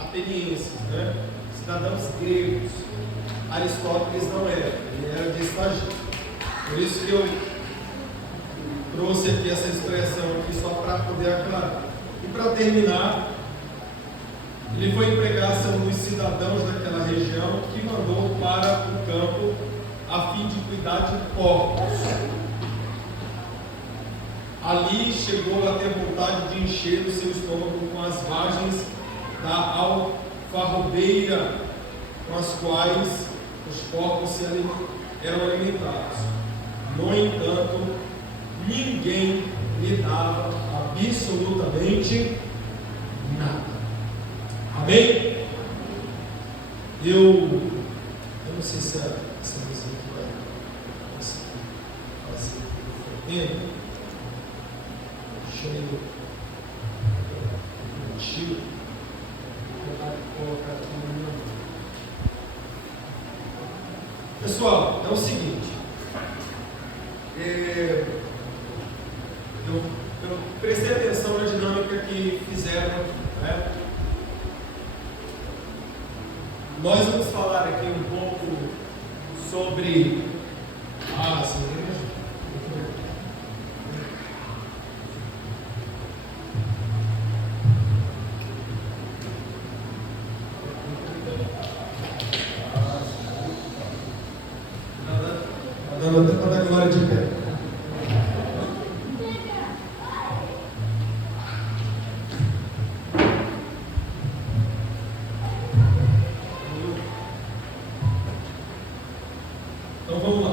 atenienses, né? Cidadãos gregos. Aristóteles não era, ele era de estagista. Por isso que eu trouxe aqui essa expressão aqui só para poder aclarar. E para terminar, ele foi empregar são os cidadãos daquela região que mandou para o campo a fim de cuidar de porcos. Ali chegou a ter vontade de encher o seu estômago com as vagens da alfarrobeira com as quais os porcos eram alimentados. No entanto, ninguém lhe dava absolutamente nada. Amém? Eu não sei se essa música aqui vai conseguir fazer o que eu pretendo. Deixa eu colocar aqui no meu nome. Pessoal, é o seguinte. Eu prestei atenção na dinâmica que fizeram, né? Nós vamos falar aqui um pouco sobre as igrejas. Dando até para dar glória de pé. Então vamos lá.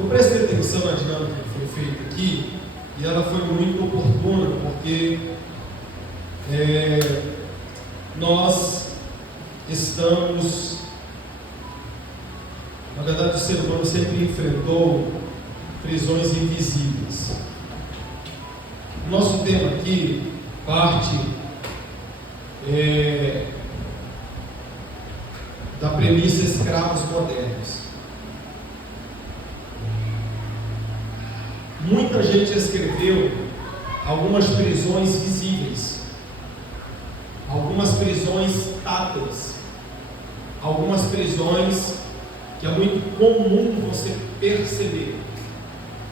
Eu prestei atenção na dinâmica que foi feita aqui e ela foi muito oportuna porque nós estamos, na verdade, o ser humano sempre enfrentou prisões invisíveis. O nosso tema aqui parte da premissa escravos modernos. Muita gente escreveu algumas prisões visíveis, algumas prisões táteis, algumas prisões que é muito comum você perceber.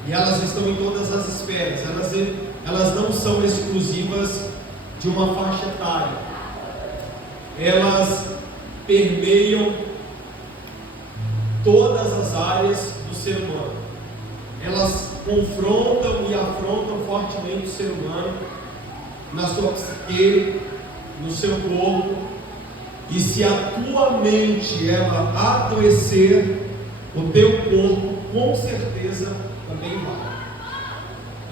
E elas estão em todas as esferas. Elas não são exclusivas de uma faixa etária. Elas permeiam todas as áreas do ser humano. Elas confrontam e afrontam fortemente o ser humano na sua psique, no seu corpo. E se a tua mente ela adoecer, o teu corpo com certeza também vai.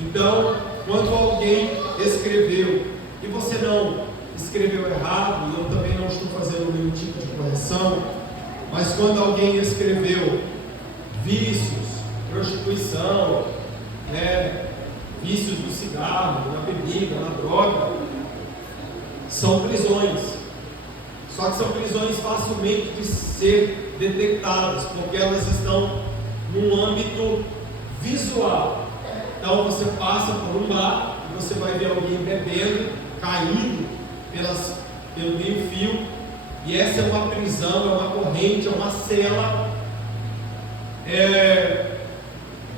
Então, quando alguém escreveu, e você não escreveu errado, e eu também não estou fazendo nenhum tipo de correção, mas quando alguém escreveu vícios, prostituição, vícios do cigarro, da bebida, da droga, são prisões. Só que são prisões facilmente de ser detectadas, porque elas estão num âmbito visual. Então você passa por um bar e você vai ver alguém bebendo, caindo pelo meio fio, e essa é uma prisão, é uma corrente, é uma cela,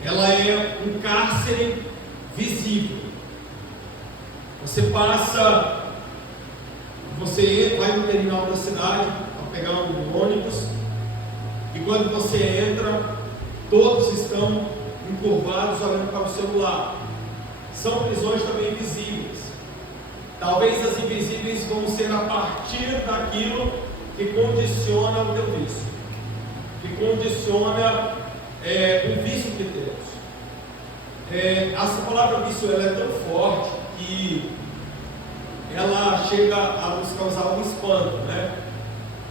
ela é um cárcere visível. Você vai no terminal da cidade para pegar um ônibus, e quando você entra, todos estão encurvados olhando para o celular. São prisões também visíveis. Talvez as invisíveis vão ser a partir daquilo que condiciona o teu vício, que condiciona o vício que temos. Essa palavra vício ela é tão forte que ela chega a nos causar um espanto, né?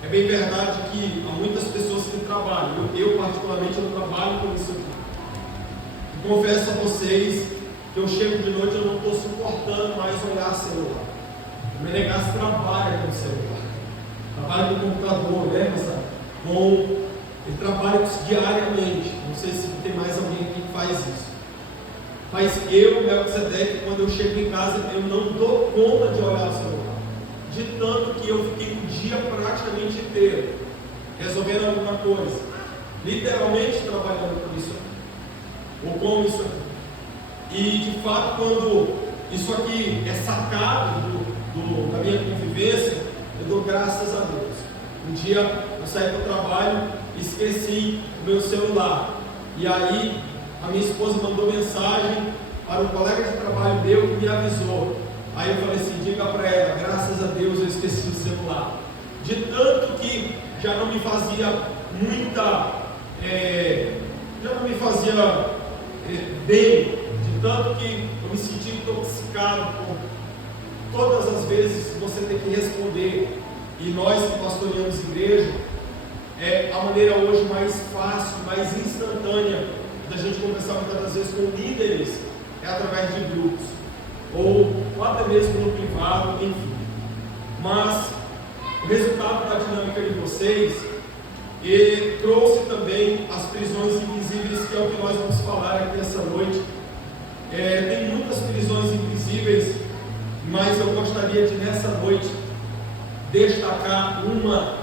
É bem verdade que há muitas pessoas que trabalham. Eu particularmente, eu trabalho com isso aqui. E confesso a vocês que eu chego de noite e eu não estou suportando mais olhar celular. O Menegas trabalha com o celular, trabalha com o computador, né, moçada? Ele trabalha com isso diariamente. Não sei se tem mais alguém aqui que faz isso. Mas eu, Melquisedeque, quando eu chego em casa, eu não dou conta de olhar o celular. De tanto que eu fiquei o dia inteiro, resolvendo alguma coisa, literalmente trabalhando com isso aqui, ou com isso aqui. E de fato, quando isso aqui é sacado da minha convivência, eu dou graças a Deus. Um dia eu saí para o trabalho e esqueci o meu celular. E aí a minha esposa mandou mensagem para um colega de trabalho meu que me avisou. Aí eu falei assim, diga para ela, graças a Deus eu esqueci o celular. De tanto que já não me fazia bem, de tanto que eu me senti intoxicado por todas as vezes que você tem que responder. E nós que pastoreamos igreja, a maneira hoje mais fácil, mais instantânea da gente conversar muitas das vezes com líderes é através de grupos, ou até mesmo no privado, enfim. Mas o resultado da dinâmica de vocês trouxe também as prisões invisíveis, que é o que nós vamos falar aqui essa noite. Tem muitas prisões invisíveis, mas eu gostaria de nessa noite destacar uma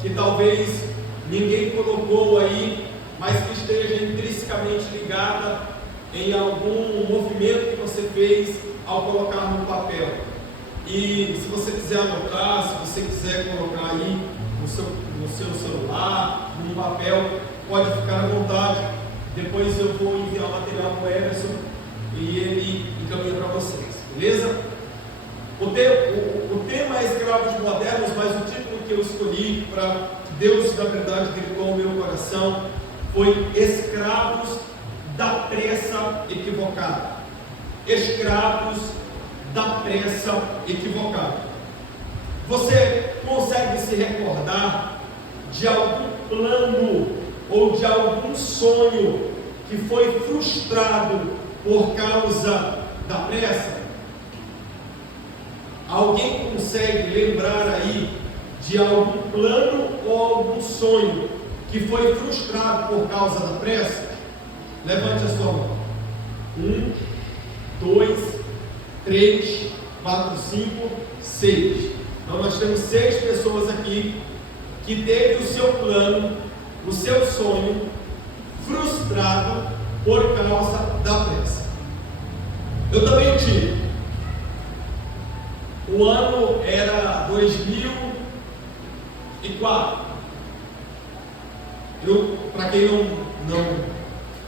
que talvez ninguém colocou aí, mas que esteja intrinsecamente ligada em algum movimento que você fez ao colocar no papel. E se você quiser anotar, se você quiser colocar aí no seu celular, num papel, pode ficar à vontade. Depois eu vou enviar o material para o Everson e ele encaminha para vocês, beleza? O tema é escravos modernos, mas o título que eu escolhi para Deus, na verdade, gritou ao meu coração foi escravos da pressa equivocada. Escravos da pressa equivocada. Você consegue se recordar de algum plano ou de algum sonho que foi frustrado por causa da pressa? Alguém consegue lembrar aí de algum plano ou algum sonho que foi frustrado por causa da pressa? Levante a sua mão. 1, 2, 3, 4, 5, 6. Então nós temos 6 pessoas aqui que teve o seu plano, o seu sonho frustrado por causa da pressa. Eu também tive. O ano era 2004. Para quem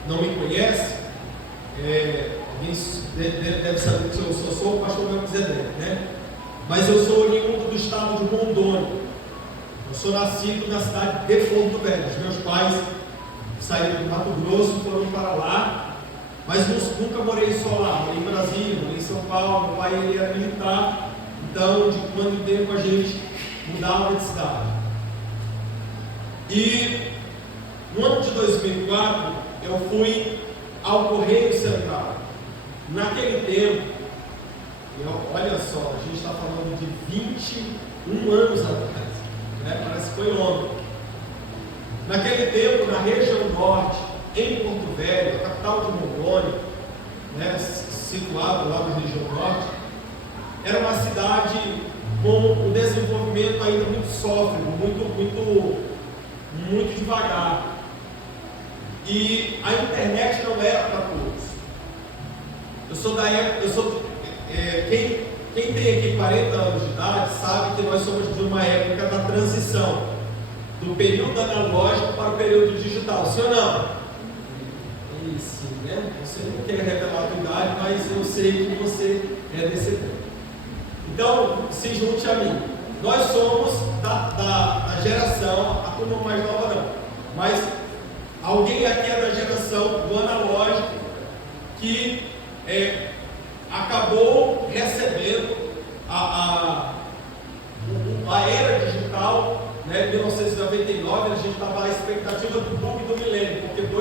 não me conhece, alguém deve saber que eu sou o pastor Melquisedeque, né? Mas eu sou oriundo do estado de Rondônia. Eu sou nascido na cidade de Porto Velho. Os meus pais saíram do Mato Grosso, foram para lá, mas nunca morei só lá. Morei em Brasília, morei em São Paulo. Meu pai ele era militar, então de quando em tempo a gente mudava de cidade. E no ano de 2004 eu fui ao Correio Central. Naquele tempo, olha só, a gente está falando de 21 anos atrás, né? Parece que foi ontem. Naquele tempo, na região norte, em Porto Velho, a capital de Rondônia, né, situada lá na região norte, era uma cidade com um desenvolvimento ainda muito sófrego, muito devagar. E a internet não era para todos. Eu sou da época, quem tem aqui 40 anos de idade sabe que nós somos de uma época da transição do período analógico para o período digital, sim ou não? Isso, né? Você não quer revelar a tua idade, mas eu sei que você é desse tempo. Então, se junte a mim. Nós somos da geração, a turma mais nova não, mas alguém aqui é da geração do analógico que acabou recebendo a era digital, né? Em 1999 a gente estava à expectativa do boom do milênio, porque no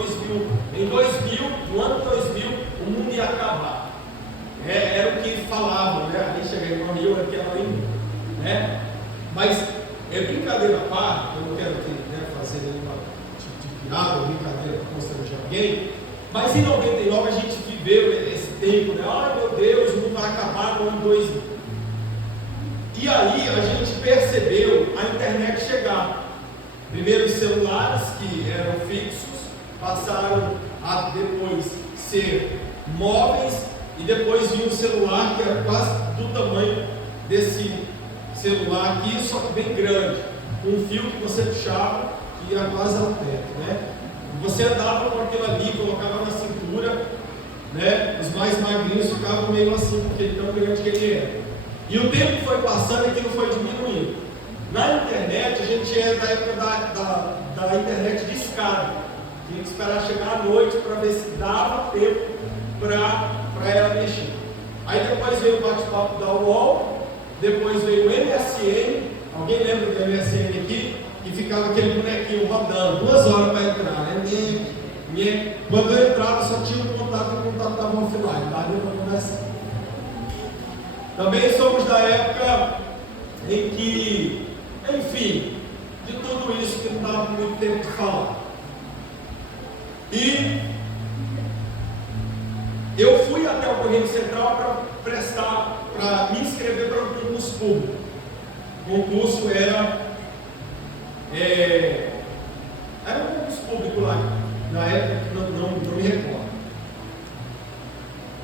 ano 2000 o mundo ia acabar. Era o que falavam, né? Ali cheguei no Rio, aquela língua, né? Mas brincadeira à parte, eu não quero aqui, né, fazer nenhuma tipo de piada ou brincadeira para constranger alguém, mas em 99 a gente viveu esse tempo, né? Ai meu Deus, o mundo vai acabar no ano 2000. E E aí a gente percebeu a internet chegar. Primeiro os celulares, que eram fixos, passaram a depois ser móveis, e depois vinha o celular, que era quase do tamanho desse celular aqui, só que bem grande, um fio que você puxava, que ia quase ao teto, né? Você andava com aquilo ali, colocava na cintura, né? Os mais magrinhos ficavam meio assim, porque ele tão grande que ele era. E o tempo foi passando e aquilo foi diminuindo. Na internet, a gente é da época da internet de escada. Tinha que esperar chegar à noite para ver se dava tempo para ela mexer. Aí depois veio o bate-papo da UOL, depois veio o MSN. Alguém lembra do MSN aqui? E ficava aquele bonequinho rodando, 2 horas para entrar, né? Quando eu entrava só tinha um contato e o contato estava offline, tá? Deu para conversar. Também somos da época em que, enfim, de tudo isso que não dava muito tempo de falar. E eu fui até o Correio Central para me inscrever para um concurso público. O concurso era um concurso público lá, na época não me recordo.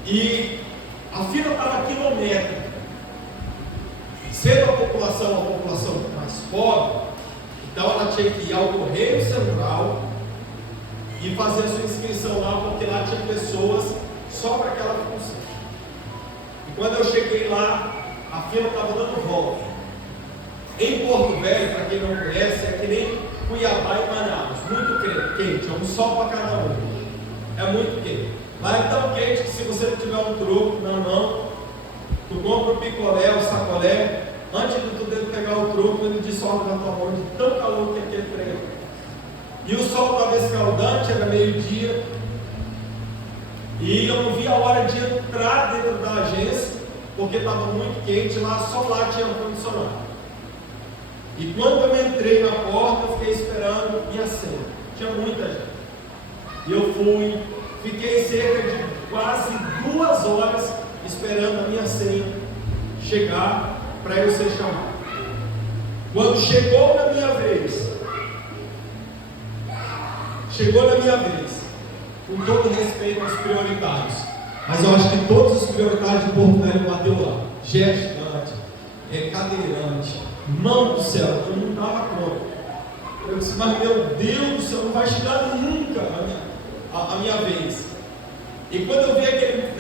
E a fila estava quilométrica. Sendo a população mais pobre, então ela tinha que ir ao Correio Central e fazer a sua inscrição lá, porque lá tinha pessoas só para aquela função. E quando eu cheguei lá, a fila estava dando volta. Em Porto Velho, para quem não conhece, é que nem Cuiabá e Manaus, muito quente, é um sol para cada um. É muito quente. Lá é tão quente que se você não tiver um troco na mão, tu compra o picolé, o sacolé, antes de tu pegar o troco, ele dissolve na tua mão de tão calor que aquele trem. E o sol estava escaldante, era meio-dia, e eu não vi a hora de entrar dentro da agência, porque estava muito quente, só lá tinha ar-condicionado. E quando eu entrei na porta, eu fiquei esperando minha senha. Tinha muita gente. E eu fui, fiquei cerca de quase 2 horas esperando a minha senha chegar para eu ser chamado. Quando chegou na minha vez, com todo respeito aos prioritários, mas eu acho que todos os prioritários de Porto Velho bateu lá. Gestante, cadeirante, mão do céu, eu não dava conta. Eu disse, mas meu Deus do céu, não vai chegar nunca a minha vez. E quando eu vi aquele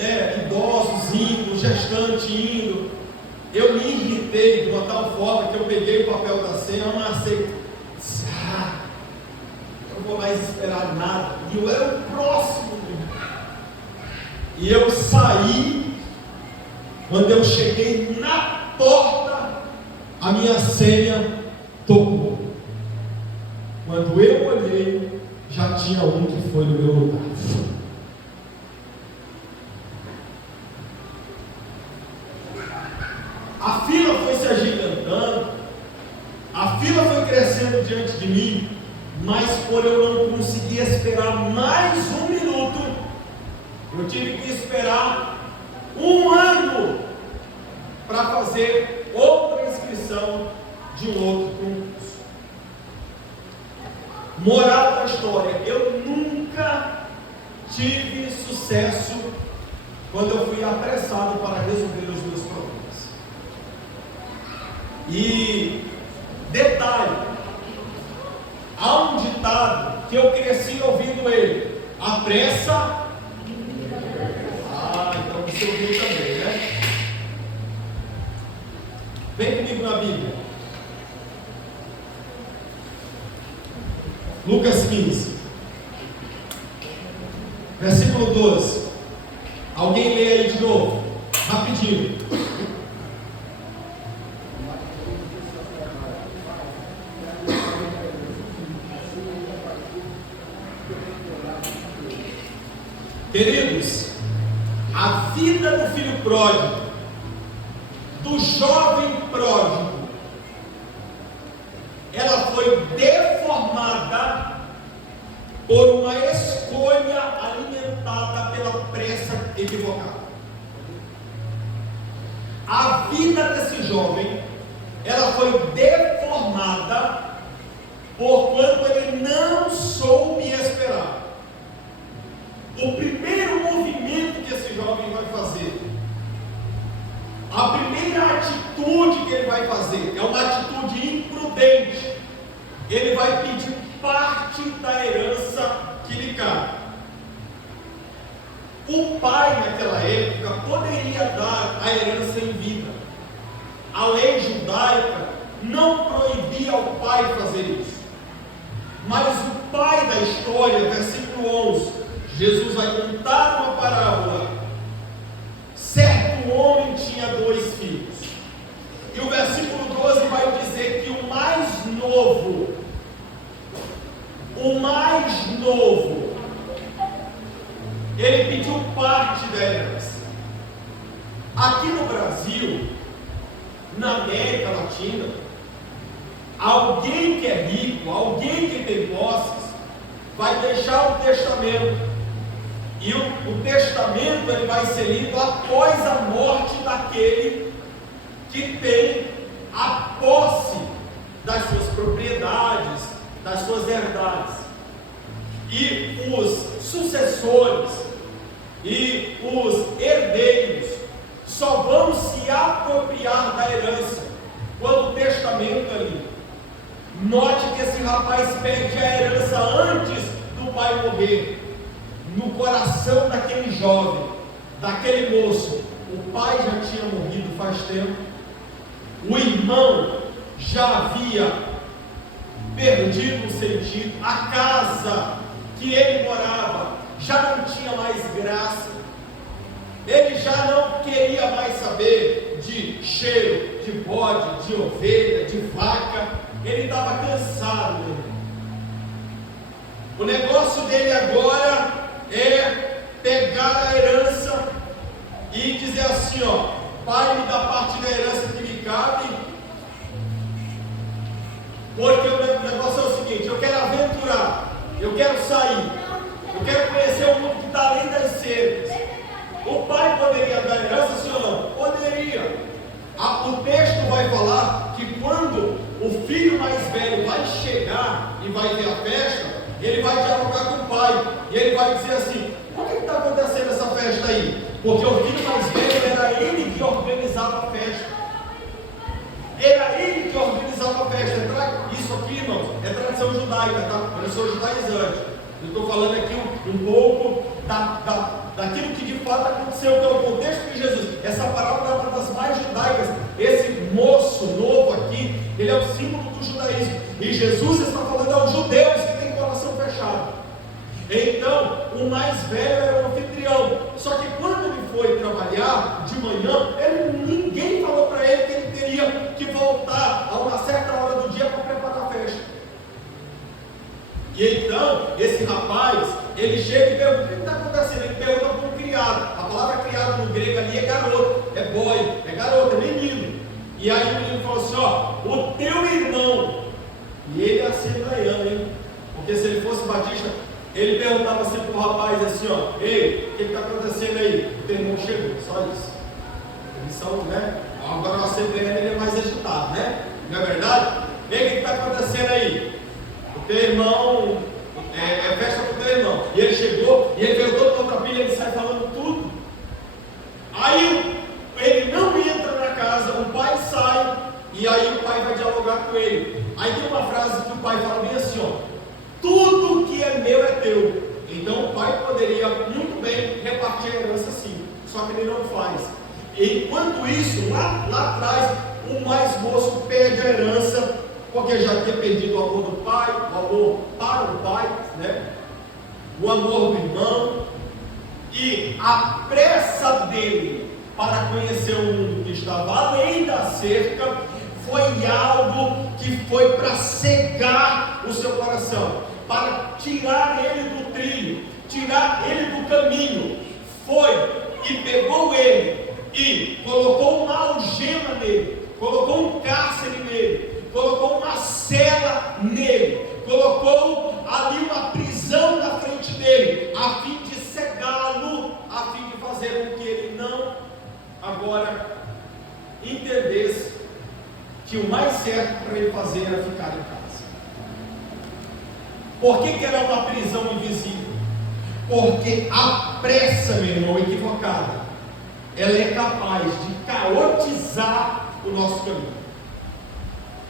idosos indo, gestante indo, eu me irritei de uma tal forma que eu peguei o papel da senha, amassei. Eu não vou mais esperar nada. E eu era o próximo. E eu saí. Quando eu cheguei na porta, a minha senha tocou. Quando eu olhei, já tinha um que foi no meu lugar. A fila foi se agigantando, a fila foi crescendo diante de mim, mas por eu não conseguir esperar mais 1 minuto, eu tive que esperar 1 ano para fazer outra inscrição de um outro concurso. Moral da história, eu nunca tive sucesso quando eu fui apressado para resolver os meus problemas. E detalhe, há um ditado que eu cresci ouvindo ele: a pressa. Então você ouviu também, né? Vem comigo na Bíblia. Lucas 15, versículo 12. Alguém lê aí de novo, rapidinho. Queridos, a vida do filho pródigo, do jovem pródigo, ela foi deformada por uma escolha alimentada pela pressa equivocada. A vida desse jovem ela foi deformada porquanto ele não soube esperar. O primeiro movimento que esse jovem vai fazer, a primeira atitude que ele vai fazer, é uma atitude imprudente. Ele vai pedir parte da herança que lhe cabe. O pai, naquela época, poderia dar a herança em vida. A lei judaica não proibia ao pai fazer isso. Mas o pai da história, versículo 11, Jesus vai contar uma parábola. Certo homem tinha 2 filhos. E o versículo 12 vai dizer que o mais novo, ele pediu parte da herança. Aqui no Brasil, na América Latina, alguém que é rico, alguém que tem posses, vai deixar um testamento. E o testamento ele vai ser lido após a morte daquele que tem a posse das suas propriedades, das suas herdades. E os sucessores e os herdeiros só vão se apropriar da herança quando o testamento é lido. Note que esse rapaz pede a herança antes do pai morrer. No coração daquele jovem, daquele moço, o pai já tinha morrido faz tempo, o irmão já havia perdido o sentido, a casa que ele morava já não tinha mais graça, ele já não queria mais saber de cheiro, de bode, de ovelha, de vaca, ele estava cansado. O negócio dele agora é pegar a herança e dizer assim, ó, pai, me dá parte da herança que me cabe, porque o negócio é o seguinte, eu quero aventurar, eu quero sair, eu quero conhecer o mundo que está além das cercas. O pai poderia dar herança, sim ou não? Poderia. O texto vai falar que quando o filho mais velho vai chegar e vai ver a festa, ele vai dialogar com o pai, e ele vai dizer assim, por que está acontecendo essa festa aí? Porque o filho mais velho era ele que organizava a festa. Era ele que organizava a festa. Isso aqui, irmãos, é tradição judaica, tá? Eu sou judaizante. Eu estou falando aqui um pouco daquilo que de fato aconteceu, pelo contexto de Jesus. Essa parábola é uma das mais judaicas. Esse moço novo aqui, ele é o símbolo do judaísmo. E Jesus está falando aos judeus que têm coração fechado. Então, o mais velho era o anfitrião. Só que quando ele foi trabalhar de manhã, ninguém falou para ele que ele teria que voltar a uma certa hora do dia para preparar a festa. E então, esse rapaz, ele chega e pergunta, o que está acontecendo? Ele pergunta para um criado. A palavra criado no grego ali é garoto, é boy, é garoto, é menino. E aí o menino falou assim, ó, o teu irmão, e ele é assembleiano, hein? Porque se ele fosse batista, ele perguntava assim para o rapaz assim, ó, ei, o que está acontecendo aí? O teu irmão chegou, só isso. Eles são, né? Agora o assembleiano ele é mais agitado, né? Não é verdade? Ei, o que está acontecendo aí? O teu irmão, é festa para o teu irmão. E ele chegou, e ele perguntou para outra filha, ele sai falando tudo. Aí ele não entra na casa, o pai sai, e aí o pai vai dialogar com ele. Aí tem uma frase que o pai fala bem assim, ó, tudo que é meu é teu. Então o pai poderia muito bem repartir a herança sim, só que ele não faz. Enquanto isso, lá atrás, o mais moço perde a herança, porque já tinha perdido o amor do pai, o amor para o pai, né? O amor do irmão, e a pressa dele para conhecer o mundo que estava além da cerca foi algo que foi para cegar o seu coração, para tirar ele do trilho, tirar ele do caminho. Foi e pegou ele e colocou uma algema nele, colocou um cárcere nele, colocou uma cela nele, colocou ali uma prisão na frente dele, a fim de cegá-lo, a fim de fazer com que ele não agora entendesse que o mais ficar em casa. Por que ela é uma prisão invisível? Porque a pressa, meu irmão, equivocada, ela é capaz de caotizar o nosso caminho.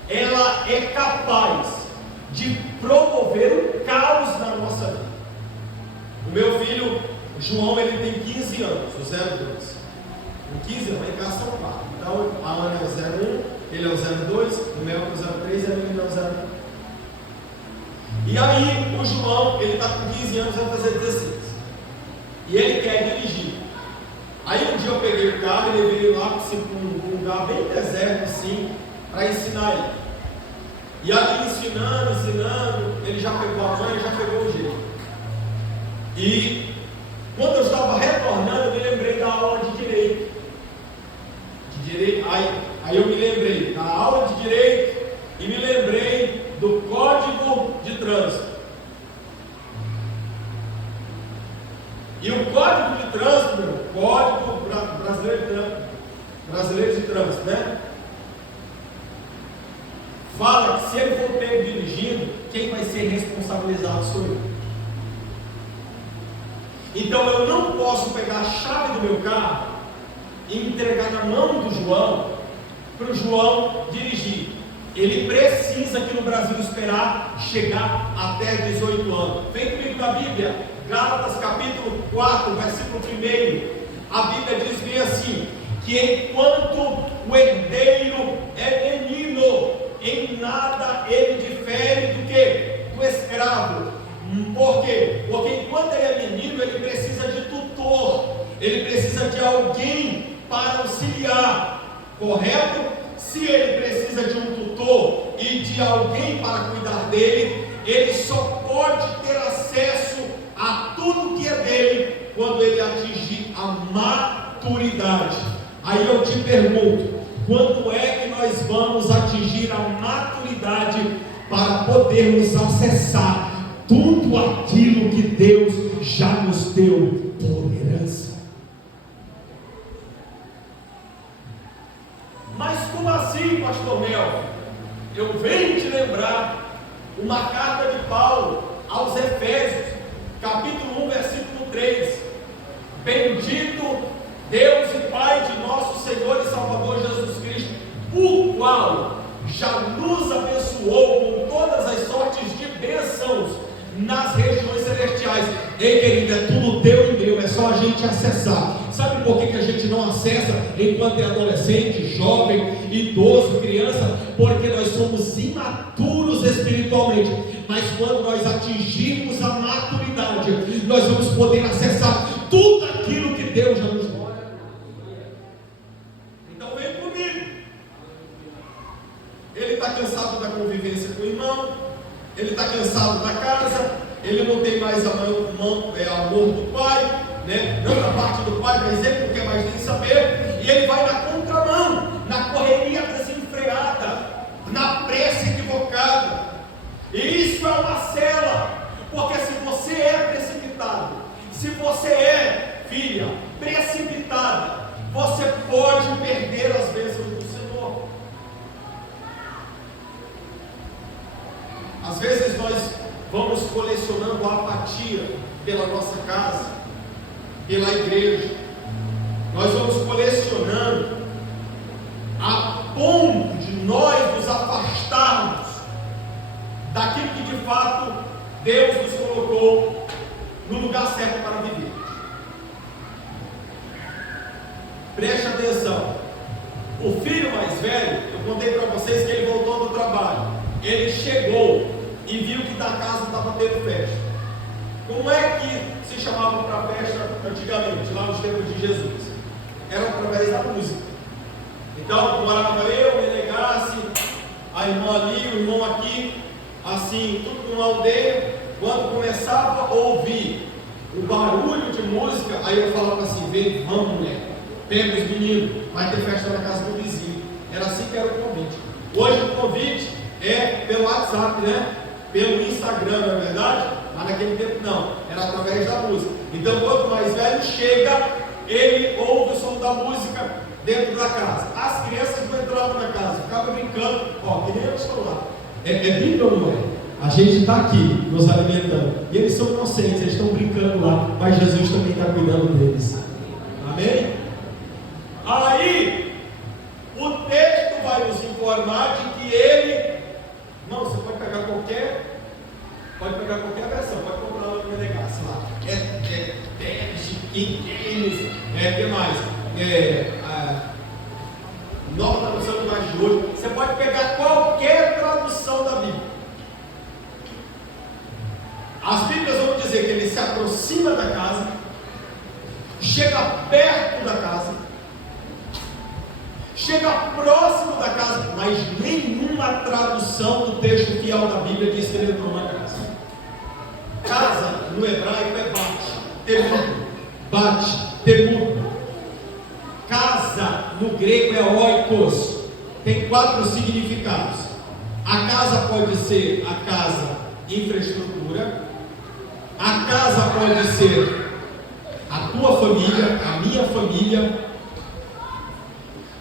Ela é capaz de promover um caos na nossa vida. O meu filho, João, ele tem 15 anos, o 02. Com 15 anos, vai em casa são 4. Então, a Ana é o 01, ele é o 02, o Mel é o 03 e a menina é o 01. E aí, o João, ele está com 15 anos, vai fazer 16. E ele quer dirigir. Aí um dia eu peguei o carro e levei ele lá para um lugar bem deserto assim, para ensinar ele. E ali ensinando, ele já pegou a manha, já pegou o jeito. E quando eu estava retornando, eu me lembrei da aula de direito. Aí eu me lembrei da aula de direito e me lembrei do Código de Trânsito. E o Código de Trânsito, Código Brasileiro de Trânsito, né? Fala que se ele for pego dirigindo, quem vai ser responsabilizado sou eu. Então eu não posso pegar a chave do meu carro e entregar na mão do João, para o João dirigir. Ele precisa aqui no Brasil esperar chegar até 18 anos. Vem comigo na Bíblia, Gálatas capítulo 4, versículo 1. A Bíblia diz bem assim: que enquanto o herdeiro é menino, em nada ele difere do que? Do escravo. Por quê? Porque enquanto ele é menino, ele precisa de tutor, ele precisa de alguém para auxiliar, correto? Se ele precisa de um tutor e de alguém para cuidar dele, ele só pode ter acesso a tudo que é dele quando ele atingir a maturidade. Aí eu te pergunto, quando é que nós vamos atingir a maturidade para podermos acessar tudo aquilo que Deus já nos deu por herança? Mas como assim, pastor Mel? Eu venho te lembrar uma carta de Paulo aos Efésios, capítulo 1, versículo 3. Bendito Deus e Pai de nosso Senhor e Salvador Jesus Cristo, o qual já nos abençoou com todas as sortes de bênçãos nas regiões celestiais. Ei, querido, é tudo teu e meu, é só a gente acessar. Sabe por que a gente não acessa enquanto é adolescente, jovem, idoso, criança? Porque nós somos imaturos espiritualmente. Mas quando nós atingirmos a maturidade, nós vamos poder acessar tudo aquilo que Deus já nos deu. Então vem comigo. Ele está cansado da convivência com o irmão, ele está cansado da casa, ele não tem mais amor do pai, né? Não da parte do pai, mas ele não quer mais nem saber, e ele vai na contramão, na correria desenfreada, na pressa equivocada. E isso é uma cela, porque se você é precipitado, se você é, filha, precipitada, você pode perder as bênçãos do Senhor. Às vezes nós vamos colecionando a apatia pela nossa casa, pela igreja. Nós vamos colecionando a ponto de nós nos afastarmos daquilo que de fato Deus nos colocou no lugar certo para viver. Preste atenção. O filho mais velho, eu contei para vocês que ele voltou do trabalho. Ele chegou e viu que da casa estava tendo festa. Como é que se chamava para festa antigamente, lá nos tempos de Jesus? Era através da música. Então, morava eu, o Menegassi, a irmã ali, o irmão aqui, assim, tudo numa aldeia. Quando começava a ouvir o barulho de música, aí eu falava assim: vem, vamos, mulher, pega os meninos, vai ter festa na casa do vizinho. Era assim que era o convite. Hoje o convite é pelo WhatsApp, né? Pelo Instagram, não é verdade? Mas naquele tempo não, era através da música. Então, quanto mais velho chega, ele ouve o som da música dentro da casa. As crianças não entravam na casa, ficavam brincando, ó, que nem eu estou lá. É Bíblia ou não é? A gente está aqui nos alimentando. E eles são inocentes, eles estão brincando lá. Mas Jesus também está cuidando deles. Amém? Aí, o texto vai nos informar de que ele... Não, você pode pegar qualquer versão. Pode comprar lá no Menegasse lá. Que mais? Nova tradução de mais de hoje. Você pode pegar qualquer tradução da Bíblia. As Bíblias vão dizer que ele se aproxima da casa, chega perto da casa, chega próximo da casa, mas nenhuma tradução do texto fiel da Bíblia diz que ele entrou na casa. Casa no hebraico é bate, temudo. Casa no grego é oikos, tem 4 significados. A casa pode ser a casa infraestrutura, a casa pode ser a tua família, a minha família,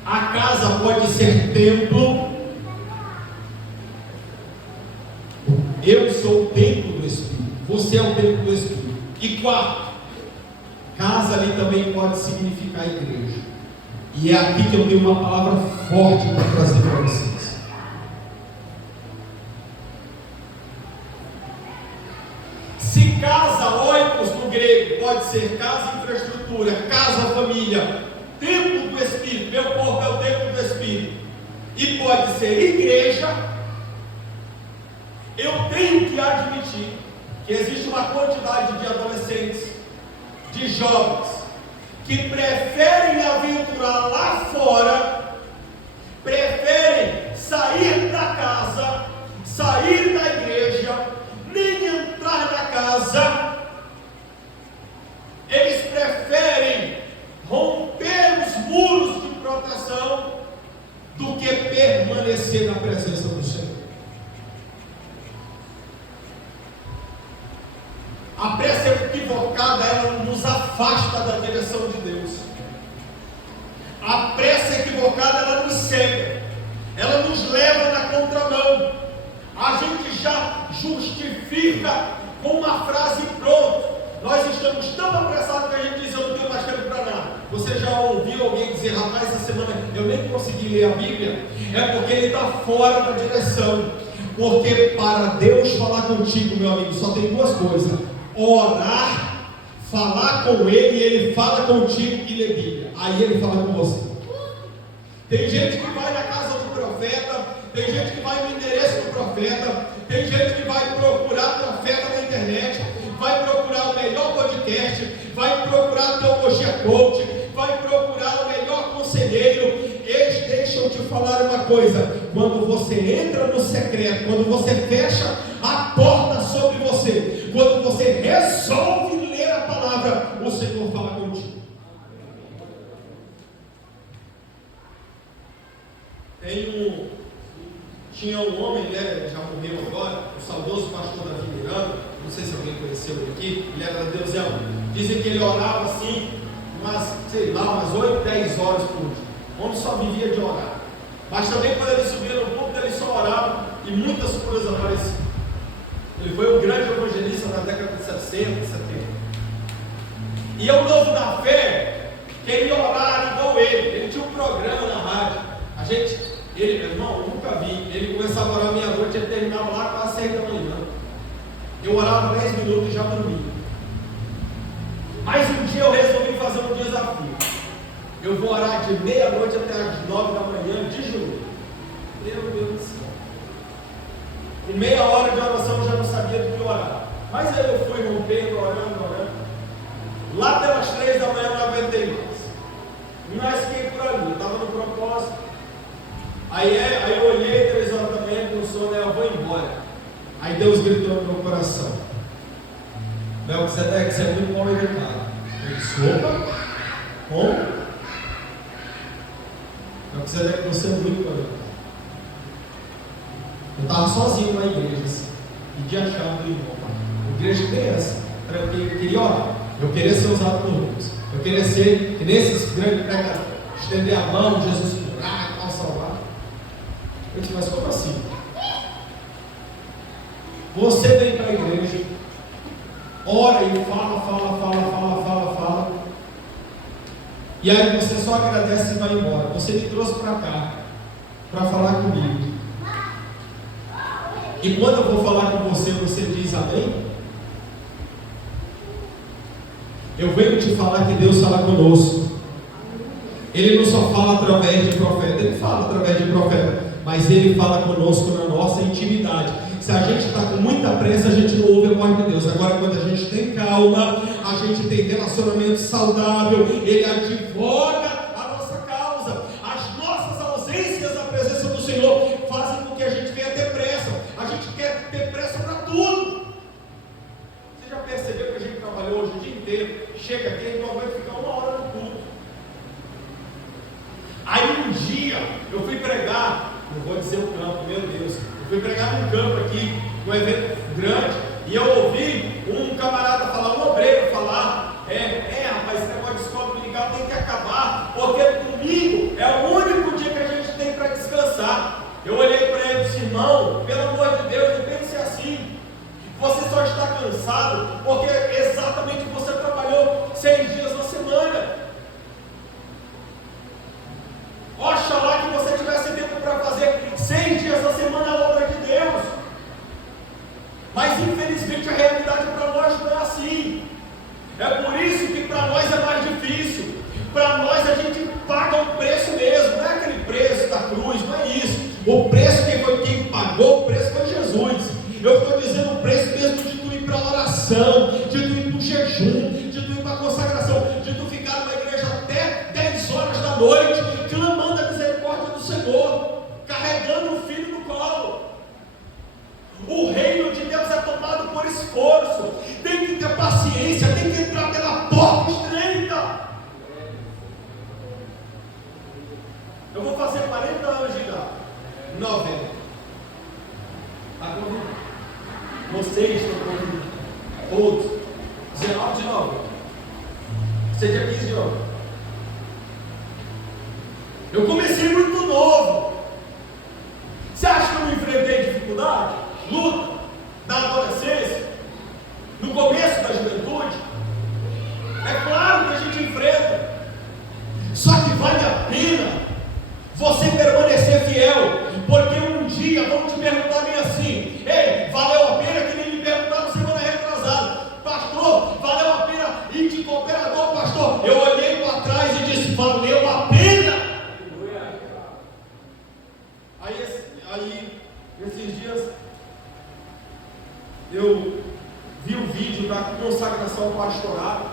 a casa pode ser templo. Eu sou o templo do Espírito, você é o templo do Espírito. E 4, casa ali também pode significar igreja. E é aqui que eu tenho uma palavra forte para trazer para vocês. Se casa, oikos no grego, pode ser casa infraestrutura, casa família, templo do Espírito, meu corpo é o templo do Espírito, e pode ser igreja, eu tenho que admitir que existe uma quantidade de adolescentes, de jovens, que preferem aventurar lá fora, preferem sair da casa, sair da igreja, nem entrar na casa. Eles preferem romper os muros de proteção do que permanecer na presença do Senhor. A pressa equivocada, ela nos afasta da direção de Deus. A pressa equivocada, ela nos cega, ela nos leva na contramão. A gente já justifica com uma frase pronta. Nós estamos tão apressados que a gente diz: eu não tenho mais tempo para nada. Você já ouviu alguém dizer: rapaz, essa semana eu nem consegui ler a Bíblia? É porque ele está fora da direção. Porque para Deus falar contigo, meu amigo, só tem 2 coisas: orar, falar com Ele, e Ele fala contigo e ler Bíblia. Aí Ele fala com você. Tem gente que vai na casa do profeta, tem gente que vai no endereço do profeta, tem gente que vai procurar profeta na internet, vai procurar o melhor podcast, vai procurar teologia coach, vai procurar o melhor conselheiro. Eles deixam te falar uma coisa: quando você entra no secreto, quando você fecha a porta sobre você, quando você resolve ler a palavra, o Senhor fala contigo. Tinha um homem, né, já morreu agora, o saudoso pastor Davi Miranda, não sei se alguém conheceu ele aqui, ele era deusão. Dizem que ele orava assim, umas 8, 10 horas por dia. O homem só vivia de orar. Mas também quando ele subia no púlpito, ele só orava e muitas curas apareciam. Ele foi um grande evangelista na década de 60, 70. E eu, novo na fé, queria orar igual ele. Ele tinha um programa na rádio. Irmão, eu nunca vi. Ele começava a orar meia-noite e terminava lá quase 6 da manhã. Eu orava 10 minutos e já dormia. Mas um dia eu resolvi fazer um desafio. Eu vou orar de meia-noite até as 9 da manhã de joelho. Meu Deus do céu. Com meia hora de oração eu já não sabia do que orar. Mas aí eu fui rompendo, orando. Lá pelas 3 da manhã eu não aguentei mais. Mas fiquei por ali, eu estava no propósito. Aí eu olhei 3 horas da manhã com sono, eu vou embora. Aí Deus gritou no meu coração: Melquisedeque, você é muito mal educado. Eu disse: opa, bom? Melquisedeque, você é muito mal educado. Eu estava sozinho na igreja, assim, e de achar do irmão. A igreja tem essa. Eu queria orar, eu queria ser usado por Deus, eu queria ser, que nesses grandes pregadores, estender a mão, Jesus curar, tal, salvar. Eu disse: mas como assim? Você vem para a igreja, ora e fala. E aí você só agradece e vai embora. Você me trouxe para cá, para falar comigo. E quando eu vou falar com você, você diz amém? Eu venho te falar que Deus fala conosco. Ele não só fala através de profeta, Ele fala através de profeta, mas Ele fala conosco na nossa intimidade. Se a gente está com muita pressa, a gente não ouve a voz de Deus. Agora, quando a gente tem calma, a gente tem relacionamento saudável, Ele advoga a nossa causa. As nossas ausências da presença do Senhor fazem com que a gente venha ter pressa. A gente quer ter pressa para tudo. Você já percebeu que a gente trabalhou hoje o dia inteiro? Chega aqui e vai ficar 1 hora no culto. Aí um dia eu fui pregar, não vou dizer o campo, meu Deus, eu fui pregar num campo aqui, um evento grande, e eu ouvi um camarada falar, um obreiro falar, rapaz, esse negócio de escola dominical tem que acabar, porque domingo é o único dia que a gente tem para descansar. Eu olhei para ele e disse, irmão, pelo amor de Deus, não pense assim, você só está cansado, porque exatamente você trabalhou 6 dias na semana. Oxalá que você tivesse tempo para fazer 6 dias na semana a obra de Deus. Mas infelizmente a realidade para nós não é assim. É por isso que para nós é mais difícil. Para nós a gente paga o preço mesmo. Não é aquele preço da cruz, não é isso. O preço quem pagou, o preço foi Jesus. Eu estou dizendo o preço mesmo de tu ir para a oração, de tu ir para o jejum, de tu ir para a consagração, de tu ficar numa igreja até 10 horas da noite, clamando a misericórdia do Senhor, carregando o filho no colo. O reino de Deus é tomado por esforço. Tem que ter paciência, tem que entrar pela porta estreita. Eu vou fazer 40 anos de idade, 90. Está convidado. Vocês estão convidados. Todos. 19 de novembro. Seja 15 de novembro. Eu comecei muito novo. Você acha que eu não enfrentei dificuldade? Luta da adolescência? No começo da juventude? É claro que a gente enfrenta. Só que vale a pena você permanecer fiel. Porque um dia vão te perguntar bem assim: ei, valeu a pena? Que nem me perguntaram semana retrasada. Pastor, valeu a pena ir de cooperador, pastor? Eu olhei para trás e disse: valeu a pena. Aí, esses dias, eu vi o vídeo da consagração pastoral.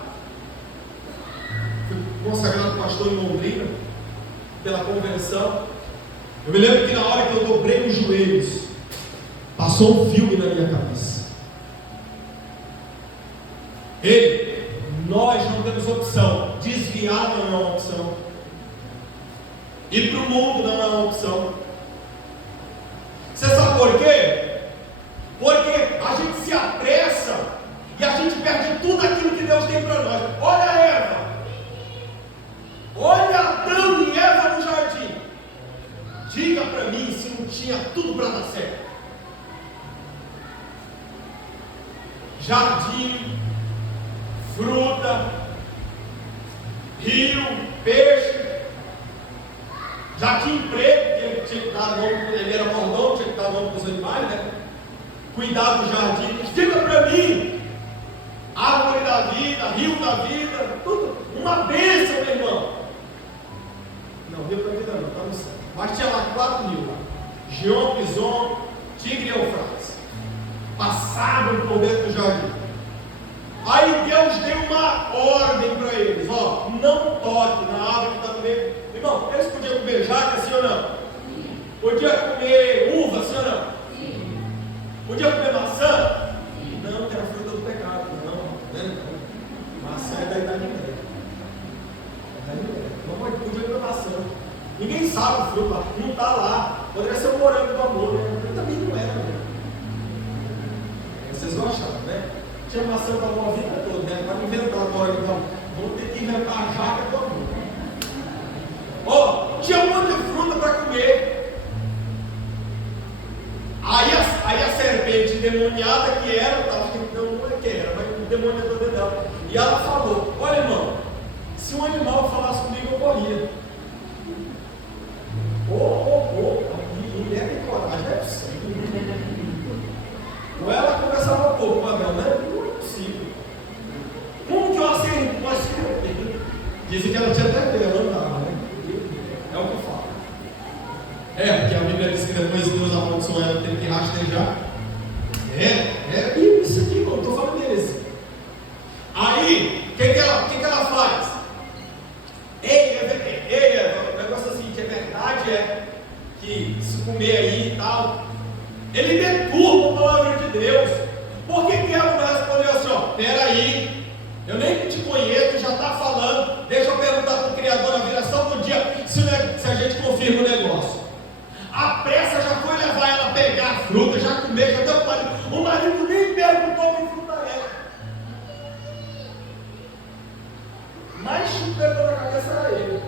Fui consagrado pastor em Londrina, pela convenção. Eu me lembro que na hora que eu dobrei os joelhos, passou um filme na minha cabeça. Nós não temos opção. Desviar não é uma opção. Ir para o mundo não é uma opção. Você sabe por quê? Porque a gente se apressa e a gente perde tudo aquilo que Deus tem para nós. Olha a Eva. Olha Adão e Eva no jardim. Diga para mim se não tinha tudo para dar certo. Jardim, fruta, rio, peixe. Já tinha emprego, porque ele tinha que dar nome, ele era mordomo, tinha que dar nome para os animais, né? Cuidar do jardim. Diga para mim, árvore da vida, rio da vida, tudo, uma bênção, meu irmão. Não, rio da vida não, está no céu. Mas tinha lá 4 rios lá. Gion, Pison, Tigre e Eufrates. Passavam por dentro do jardim. Aí Deus deu uma ordem para eles: ó, não toque na árvore que está no meio. Irmão, eles podiam comer jaca, sim ou não? Sim. Podia comer uva, sim ou não? Sim. Podia comer maçã? Sim. Não, que era fruta do pecado. Não, né? Maçã é da idade média. Não podia comer maçã. Ninguém sabe o fruto lá, não está lá. Poderia ser o morango do amor, né? Mas também não era, né? Vocês gostaram, né? Tinha maçã para a vida toda, né? Para inventar agora, então. Vamos ter que inventar a jaca do amor. Tinha um monte de fruta para comer. Aí a serpente endemoniada que era, estava não é que era, mas o demônio entrou dentro dela. E ela falou: olha, irmão, se um animal falasse comigo, eu corria. Mulher tem coragem, é possível. Ou ela conversava pouco com o Adão, né? Não é possível. Como que eu acertei? Dizem que ela tinha até medo, ela andava, né? É o que fala. Porque a Bíblia diz que depois Deus amaldiçoou ela, teve que rastejar. Isso aqui, não estou falando deles. Aí, o que ela faz? O negócio assim, que é verdade, que se comer aí e tal, ele deturpa a palavra de Deus. Por que ela não respondeu assim, peraí, eu nem te conheço, já está falando, deixa eu perguntar para o Criador na viração do dia, se a gente confirma o negócio. A pressa já foi levar ela a pegar a fruta, já comer, já deu marido. O marido nem perguntou que fruta era. Mas chupeta na cabeça era ele.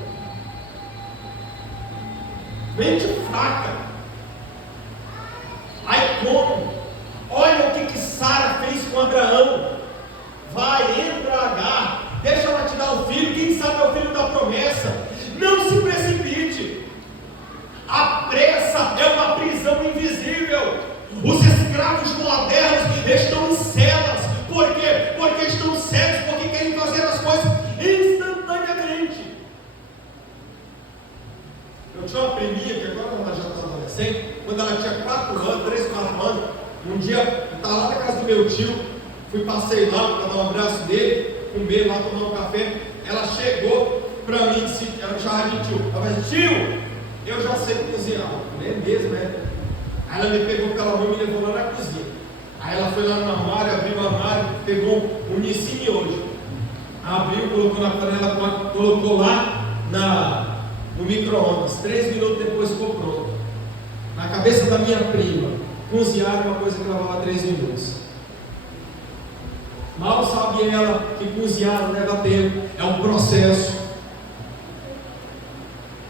Mente fraca. Aí como? Olha o que Sara fez com Abraão. Vai, entra, Agar, deixa ela te dar o filho. Quem sabe é o filho da promessa. Não se precipite. A pressa é uma prisão invisível. Os escravos modernos estão em celas. Por quê? Porque estão cegos, porque querem fazer as coisas instantaneamente. Eu tinha uma priminha que agora ela já está adolescente. Quando ela tinha 3, 4 anos, um dia eu estava lá na casa do meu tio, fui passeio lá para dar um abraço dele, comer lá, tomar um café. Ela chegou para mim e disse, ela chamava de tio. Ela disse, tio, eu já sei cozinhar. É mesmo, né? Aí ela me pegou pela mão e me levou lá na cozinha. Aí ela foi lá no armário, abriu o armário, pegou um Nissin hoje. Abriu, colocou na panela, colocou lá no micro-ondas. 3 minutos depois ficou pronto. Na cabeça da minha prima, cozinhar é uma coisa que levava 3 minutos. Mal sabe ela que cozinhar leva tempo, é um processo.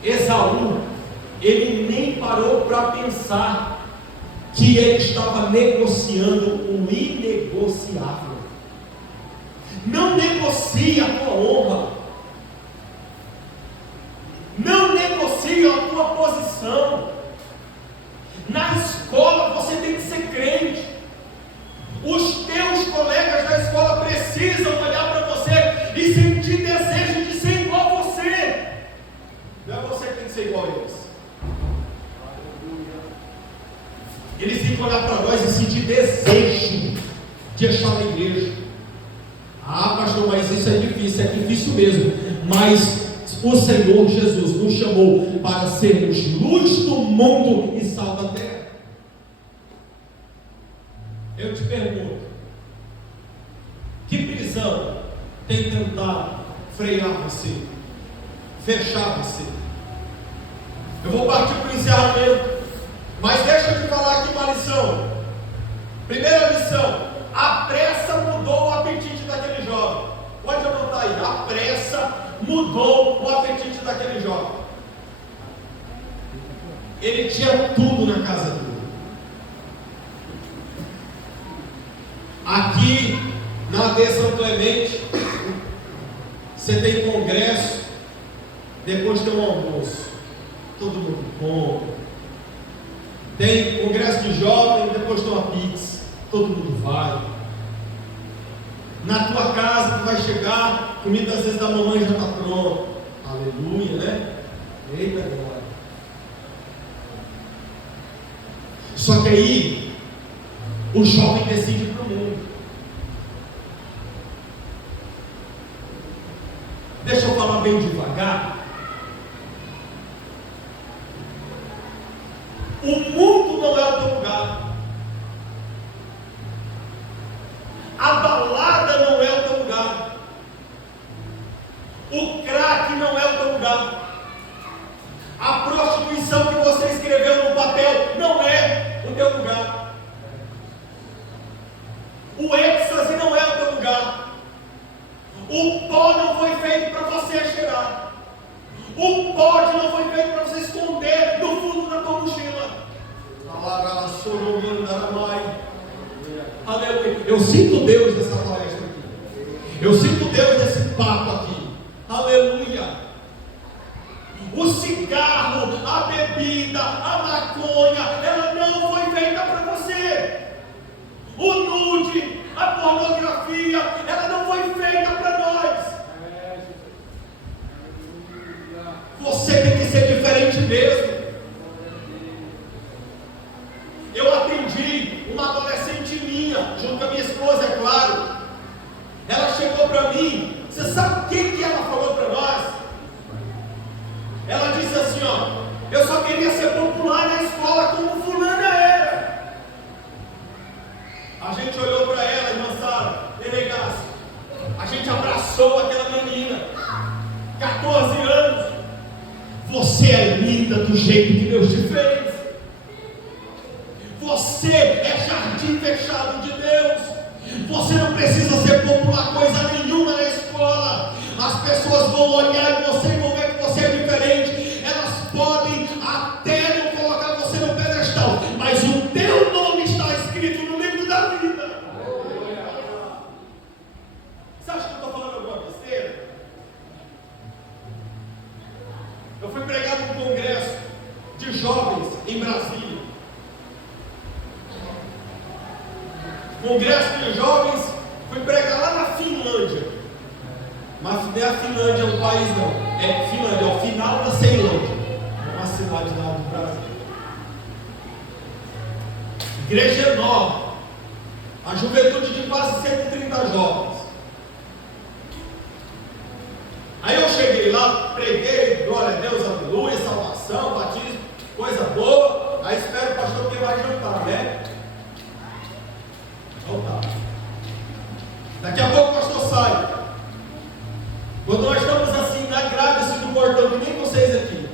Esaú, ele nem parou para pensar que ele estava negociando o inegociável. Não negocie a tua honra, não negocie a tua posição. Na escola você tem que ser crente. Os teus colegas da escola precisam olhar para você e sentir desejo de ser igual a você. Não é você que tem que ser igual a eles. Eles têm que olhar para nós e sentir desejo de estar na igreja. Pastor, mas isso é difícil mesmo. Mas o Senhor Jesus nos chamou para sermos luz do mundo e sal da terra. Eu te pergunto, que prisão tem tentado frear você, fechar você? Eu vou partir para o encerramento, mas deixa eu te falar aqui uma lição. Primeira lição: a pressa mudou o apetite daquele jovem. Pode anotar aí, a pressa mudou o apetite daquele jovem. Ele tinha tudo na casa dele. Aqui na AD São Clemente, você tem congresso, depois tem um almoço, todo mundo compra. Tem congresso de jovem, depois tem uma pizza, todo mundo vai. Na tua casa tu vai chegar, comida às vezes da mamãe já está pronta. Aleluia, né? Eita glória. Só que aí o jovem decide para o mundo. Deixa eu falar bem devagar. O mundo não é o teu lugar. A balada não é o teu lugar. O crack não é o teu lugar. A prostituição que você escreveu no papel não é o teu lugar. O êxtase não é o teu lugar. O pó não foi feito para você cheirar. O pote não foi feito para você esconder no fundo da tua mochila. Eu sinto Deus nessa palestra aqui. Eu sinto Deus nesse papo aqui. Aleluia. O cigarro, a bebida, a maconha, ela não foi feita para você. O nude, a pornografia, ela não foi feita para nós. Você tem que ser diferente mesmo. Eu atendi uma adolescente minha, junto com a minha esposa, é claro. Ela chegou para mim. Você sabe o que ela falou para nós? Ela disse assim, ó: eu só queria ser popular na escola como fulana era. A gente olhou para ela, irmã Sara, delegasse. A gente abraçou aquela menina, 14 anos. Você é linda do jeito que Deus te fez. Você é jardim fechado de Deus. Você não precisa ser popular coisa nenhuma na escola. As pessoas vão olhar em você e vão ver que você é diferente. Elas podem até não colocar você no pedestal, mas o teu nome está escrito no livro da vida. Você acha que eu estou falando alguma besteira? Eu fui pregar num congresso de jovens em Brasília. Congresso de jovens, fui pregar lá na Finlândia. Mas não é a Finlândia, é um país não. É Finlândia, é o final da Ceilândia. É uma cidade lá do Brasil. Igreja enorme. A juventude de quase 130 jovens. Aí eu cheguei lá, preguei, glória a Deus, aleluia, salvação, batismo, coisa boa. Aí espero o pastor que vai jantar, né? Então tá. Daqui a pouco o pastor sai. Quando nós estamos assim, na grade assim, do portão, que nem vocês aqui.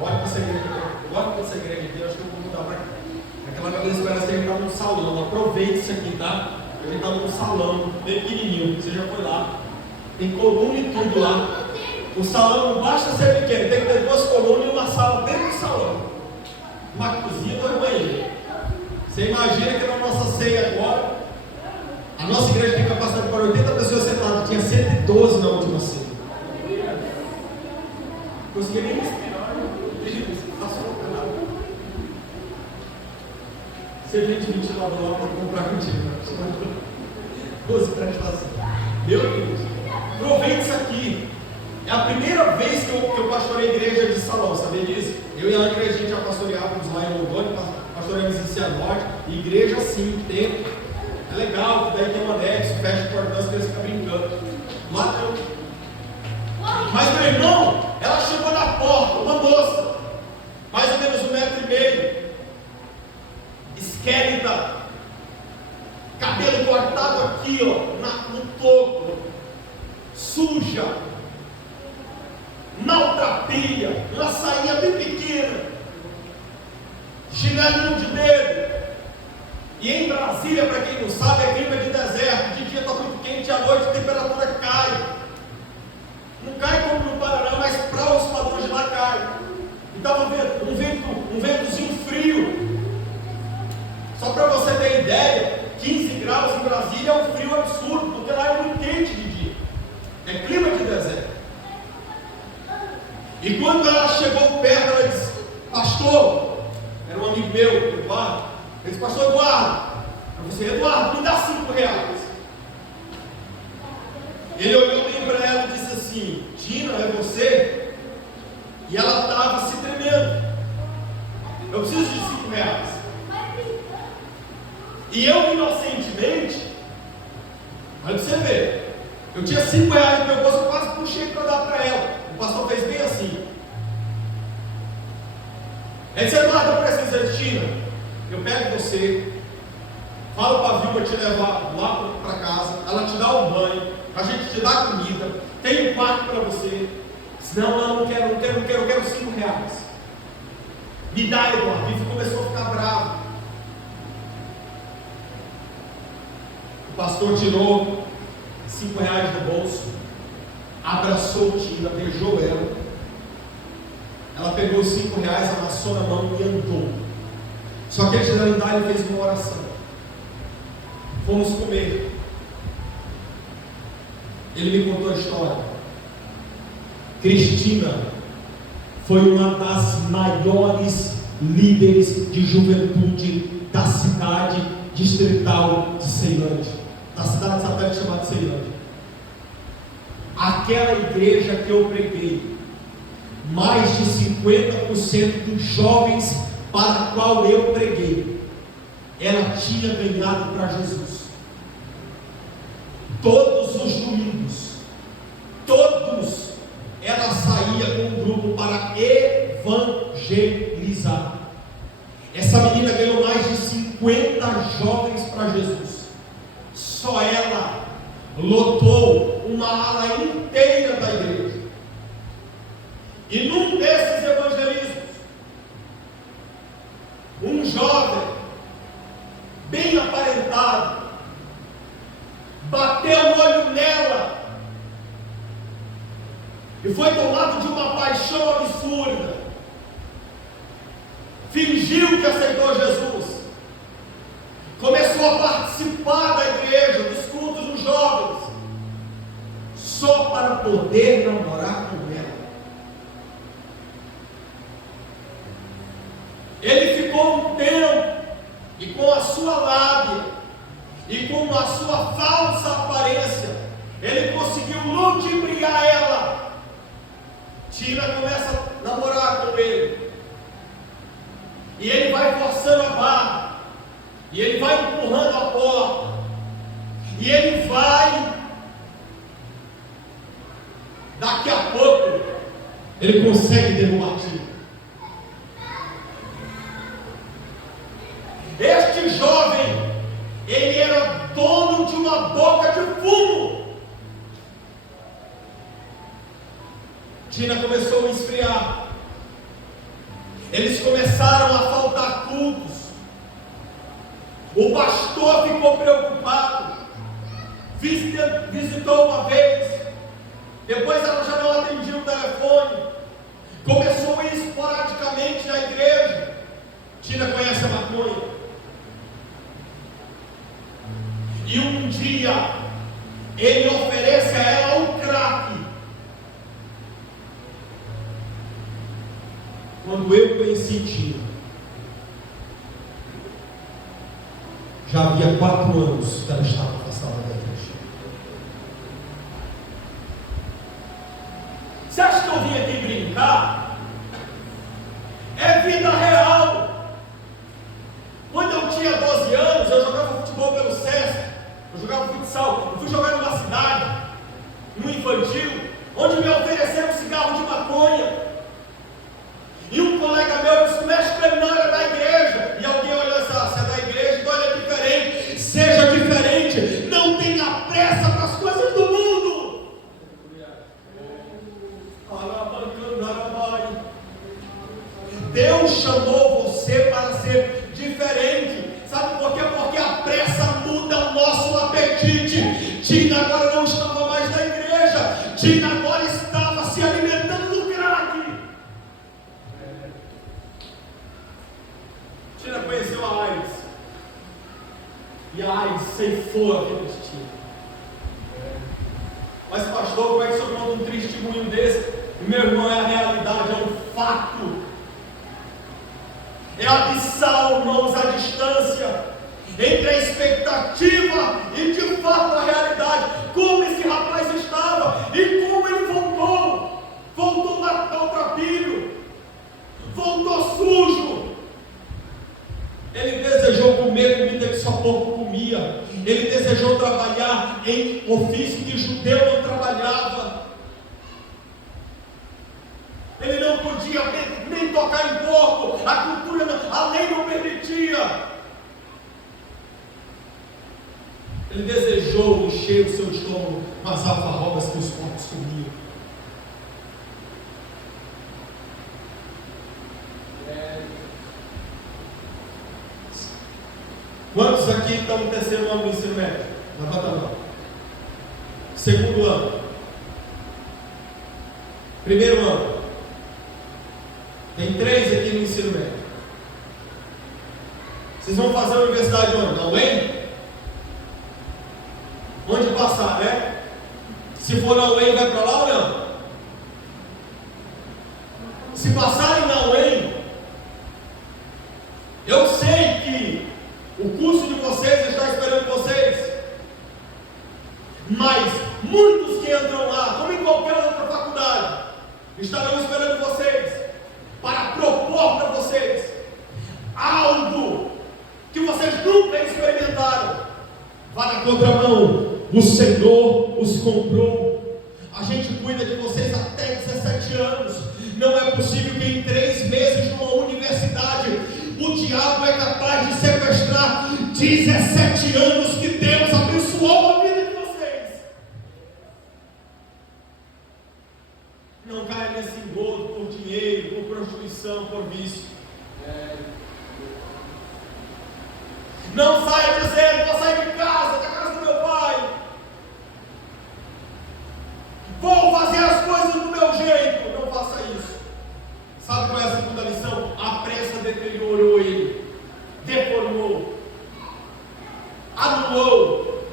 Olha para essa igreja aqui. Olha para essa igreja aqui. Acho que eu vou mudar para cá. Aquela cabeça parece que a gente está num salão. Aproveite isso aqui, tá? A gente está num salão, bem pequenininho. Você já foi lá. Tem coluna e tudo lá. O salão não basta ser pequeno. Tem que ter 2 colunas e uma sala dentro do salão. Uma cozinha e 2 banheiros. Você imagina que na nossa ceia agora, a nossa igreja tem capacidade para 80 pessoas sentadas. Tinha 112 na última ceia. Não consegui nem respirar. Está sufocado. Você vem de ventilador lá para comprar contigo. 12 prestações. Meu Deus. Aproveite isso aqui. É a primeira vez que eu pastorei a igreja de salão. Sabia disso? Eu e a André, a gente já pastoreávamos lá em Rondônia. Pastoreamos em Cianorte. Igreja assim, tempo. É legal, daí tem um anexo, fecha o portão, as crianças ficam brincando. Lá não. Mas meu irmão, ela chegou na porta, uma moça, mais ou menos 1,5 metros, esquélita, cabelo cortado aqui, ó, no topo, suja, maltrapilha, uma sainha bem pequena, chinelinho de dedo. E em Brasília, para quem não sabe, é clima de deserto. De dia está muito quente, à noite a temperatura cai. Não cai como no Paraná, mas para os padrões de lá cai. E estava um ventozinho frio. Só para você ter ideia, 15 graus em Brasília é um frio absurdo, porque lá é muito quente de dia. É clima de deserto. E quando ela chegou perto, ela disse: pastor, era um amigo meu, Eduardo. Ele disse: pastor Eduardo, eu disse: Eduardo, me dá R$5. Ele olhou bem para ela e disse assim: Tina, é você? E ela estava se tremendo. Eu preciso de R$5. E eu, inocentemente, olha para você ver, eu tinha R$5 no meu bolso, eu quase puxei para dar para ela. O pastor fez bem assim. Ele disse: Eduardo, eu preciso de Tina. Eu pego você, falo para a Vilma te levar lá para casa, ela te dá um banho, a gente te dá comida, tem um quarto para você. Não quero, eu quero R$5. Me dá, Eduardo. E começou a ficar bravo. O pastor tirou R$5 do bolso, abraçou Tina, beijou ela. Ela pegou os R$5, amassou na mão e andou. Só que antes de andar, ele fez uma oração. Fomos comer. Ele me contou a história. Cristina foi uma das maiores líderes de juventude da cidade distrital de Ceilândia, da cidade satélite chamada Ceilândia. Aquela igreja que eu preguei, mais de 50% dos jovens para a qual eu preguei, ela tinha ganhado para Jesus. Todos os domingos, todos, ela saía com um grupo para evangelizar. Essa menina ganhou mais de 50 jovens para Jesus. Só ela lotou uma ala inteira da igreja. E num desses evangelismos, um jovem, bem aparentado, bateu o olho nela e foi tomado de uma paixão absurda. Fingiu que aceitou Jesus, começou a participar da igreja, dos cultos dos jovens, só para poder namorar com ela. Ele ficou um tempo, e com a sua lábia, e com a sua falsa aparência, ele conseguiu ludibriar ela. Tina começa a namorar com ele, e ele vai forçando a barra, e ele vai empurrando a porta, e ele vai, daqui a pouco, ele consegue derrubar Tina. Este jovem, ele era dono de uma boca de fumo. Tina começou a esfriar. Eles começaram a faltar cultos. O pastor ficou preocupado. Visitou uma vez. Depois ela já não atendia o telefone. Começou a ir esporadicamente na igreja. Tina conhece a maconha. E um dia, ele oferece a ela um crack. Quando eu conheci Tina, já havia 4 anos que ela estava afastada da igreja. Você acha que eu vim aqui brincar? É vida real. Quando eu tinha 12 anos, eu jogava futebol pelo SESC. Eu jogava futsal, eu fui jogar numa cidade, no infantil, onde me ofereceram cigarro de maconha. E um colega meu disse: mexe com ele, não era da igreja. E alguém olhou assim: se é da igreja, então ele é diferente. Seja diferente, não tenha pressa para as coisas do mundo. Deus chamou você para ser diferente. Sabe por quê? Porque a pressa muda o nosso apetite. Tina agora não estava mais na igreja. Tina agora estava se alimentando do crack. Tina conheceu a AIDS. E a AIDS ceifou a vida de Tina. Mas pastor, como é que o senhor conta um testemunho desse? Meu irmão, é a realidade, é um fato. É abissal, irmãos, a distância entre a expectativa e de fato a realidade. Como esse rapaz estava e como ele voltou. Voltou maltrapilho, voltou sujo. Ele desejou comer comida que só pouco comia. Ele desejou trabalhar em ofício que judeu não trabalhava. Ele não podia nem tocar em porco, a cultura, a lei não permitia. Ele desejou encher o seu estômago com as alfarrobas que os porcos comiam. Quantos aqui estão no terceiro ano do ensino médio? Levanta a mão. Segundo ano. Primeiro ano. Tem 3 aqui no ensino médio. Vocês vão fazer a universidade onde? Na UEM? passar, né? Se for na UEM, vai para lá ou não? Se passarem na UEM, eu sei que o curso de vocês está esperando vocês, mas muitos que entram lá, como em qualquer outra faculdade, estarão esperando vocês para propor para vocês algo que vocês nunca experimentaram. Vá na contramão. O Senhor os comprou. A gente cuida de vocês até 17 anos. Não é possível que em 3 meses numa universidade o diabo é capaz de sequestrar 17 anos que Deus abençoou a vida de vocês. Não caia nesse engodo por dinheiro, por prostituição, por vício. Não saia dizendo: vou sair de casa, da casa do meu pai, vou fazer as coisas do meu jeito. Não faça isso. Sabe qual é a segunda lição? A pressa deteriorou ele, deformou, anulou,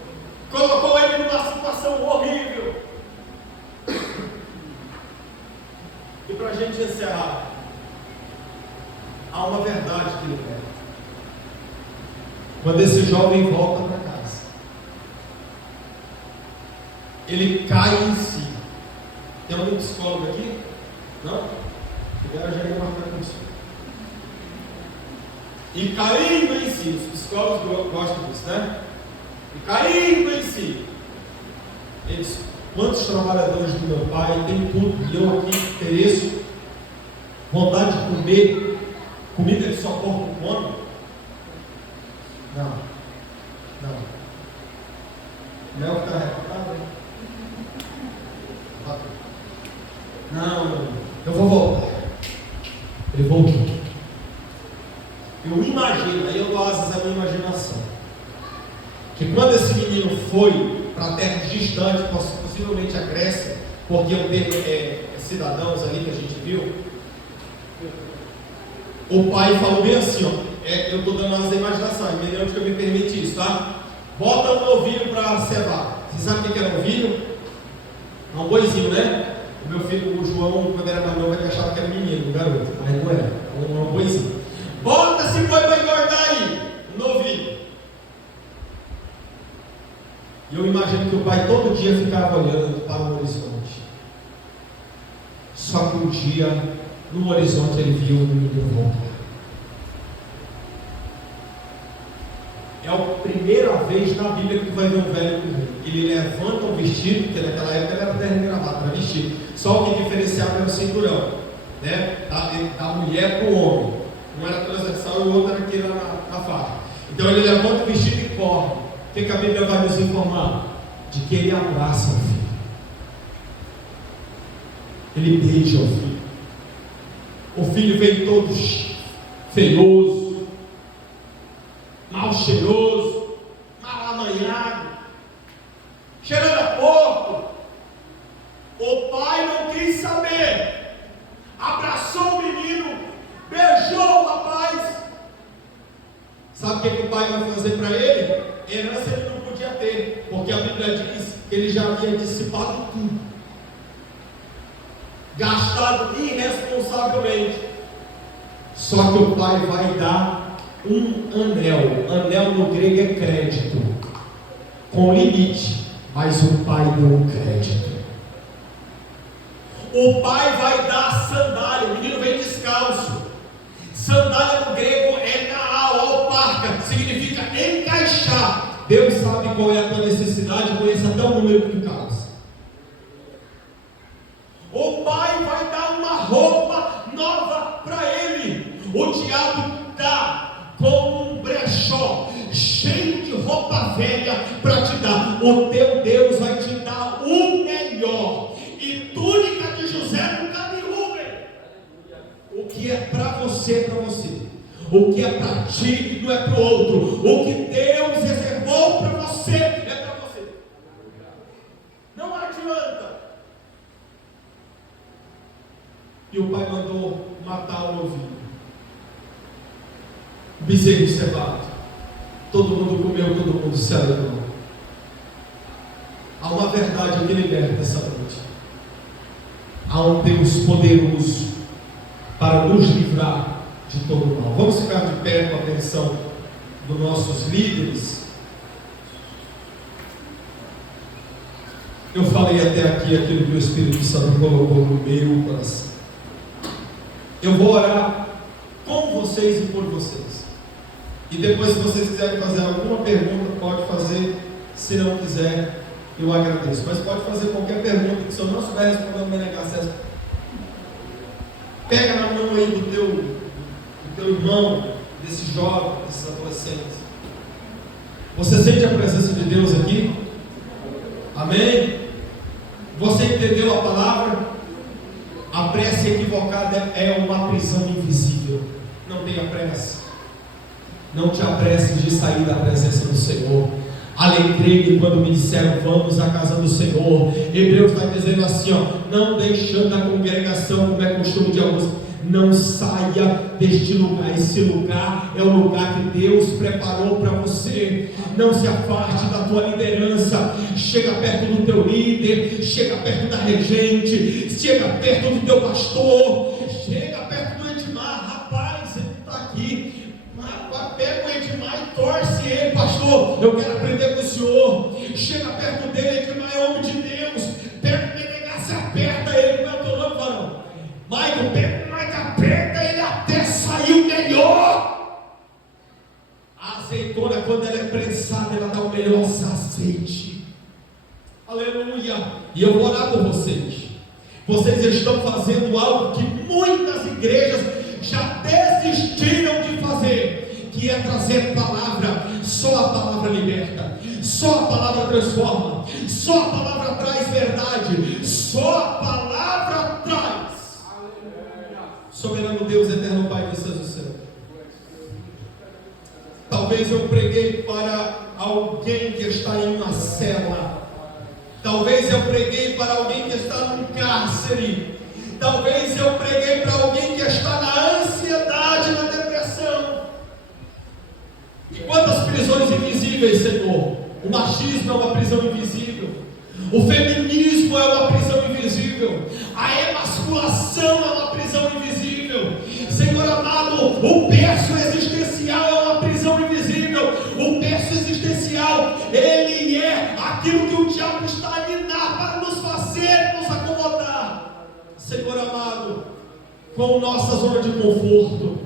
colocou ele numa situação horrível. E para a gente encerrar, há uma verdade que ele pega. Quando esse jovem volta para casa, ele cai em si. Tem algum psicólogo aqui? Não? Agora já ia marcar com isso. E caindo em si, os psicólogos gostam disso, né? E caindo em si, eles: quantos trabalhadores do meu pai tem tudo, e eu aqui pereço, vontade de comer, comida que só corpo come? Não. Não é o que está reportado, hein? Não, eu vou voltar. Ele voltou. Eu imagino, aí eu dou asas à minha imaginação, que quando esse menino foi para terras distantes, possivelmente a Grécia, porque o termo é cidadãos ali que a gente viu, o pai falou bem assim, ó. Eu estou dando asas à imaginação, é melhor que eu me permite isso, tá? Bota um novilho para cevar. Você sabe o que é novilho? É um boizinho, né? O meu filho, o João, quando era mais novo, ele achava que era menino, um garoto, mas não era, um boizinho. Bota esse boi para engordar aí, um novilho. E eu imagino que o pai todo dia ficava olhando para o horizonte. Só que um dia, no horizonte, ele viu o menino voltar. É a primeira vez na Bíblia que tu vai ver um velho correr. Ele levanta o vestido, porque naquela época ele era terno e gravata, era vestido. Só o que diferenciava era o cinturão, né? Da mulher para o homem. Um era transversal e o outro era aqui na faixa. Então ele levanta o vestido e corre. O que a Bíblia vai nos informar? De que ele abraça o filho. Ele beija o filho. O filho vem todo feioso, mal cheiroso, mal amanhado, cheirando a porco. O pai não quis saber, abraçou o menino, beijou o rapaz. Sabe o que o pai vai fazer para ele? Herança ele não podia ter, porque a Bíblia diz que ele já havia dissipado tudo, gastado irresponsavelmente. Só que o pai vai dar um anel. Anel no grego é crédito, com limite, mas o pai deu um crédito. O pai vai dar sandália. O menino vem descalço. Sandália no grego é naal, parca, significa encaixar. Deus sabe qual é a tua necessidade, conhece até o número que calça. O pai vai dar uma roupa nova para ele. O diabo dá como um brechó cheio de roupa velha para te dar. O teu Deus vai te dar o melhor. E túnica de José nunca derrubem. O que é para você, para você. O que é para ti não é para o outro. O que Deus reservou para você é para você. Não adianta. E o pai mandou matar o novilho, o bezerro cevado. Todo mundo comeu, todo mundo se alegrou. Há uma verdade que liberta essa noite. Há um Deus poderoso para nos livrar de todo mal. Vamos ficar de pé com a atenção dos nossos líderes. Eu falei até aqui aquilo que o Espírito Santo colocou no meu coração. Eu vou orar com vocês e por vocês. E depois, se vocês quiserem fazer alguma pergunta, pode fazer. Se não quiser, eu agradeço. Mas pode fazer qualquer pergunta, que se eu não estiver respondendo, me negar acesso. Pega na mão aí do teu irmão, desse jovem, desses adolescentes. Você sente a presença de Deus aqui? Amém? Você entendeu a palavra? A prece equivocada é uma prisão invisível. Não tenha pressa. Não te apresses de sair da presença do Senhor. Alegrei-me quando me disseram: vamos à casa do Senhor. Hebreus está dizendo assim, não deixando a congregação, como é costume de alguns. Não saia deste lugar. Esse lugar é o lugar que Deus preparou para você. Não se afaste da tua liderança. Chega perto do teu líder, chega perto da regente, chega perto do teu pastor, chega perto do Edmar. Rapaz, ele está aqui. Pega o Edmar e torce ele: pastor, eu quero aprender com o senhor. Chega perto dele. Edmar é homem de Deus. Pega o Menegasse, aperta ele. Não é o teu nome, varão. Michael, pega o Michael, aperta ele até sair o melhor. A azeitona, quando ela é prensada, ela dá o melhor azeite. Aleluia. E eu vou orar por vocês. Vocês estão fazendo algo que muitas igrejas já desistiram de fazer, que é trazer palavra. Só a palavra liberta, só a palavra transforma, só a palavra traz verdade, só a palavra traz. Soberano Deus, eterno Pai dos céus e do céu, talvez eu preguei para alguém que está em uma cela, talvez eu preguei para alguém que está num cárcere, talvez eu preguei para alguém que está na ansiedade, na depressão. E quantas prisões invisíveis, Senhor? O machismo é uma prisão invisível, o feminismo é uma prisão invisível, a emasculação é uma prisão invisível. Senhor amado, o berço existencial é uma prisão invisível. O berço existencial, ele é aquilo que o diabo está a minar para nos fazer nos acomodar, Senhor amado, com nossa zona de conforto.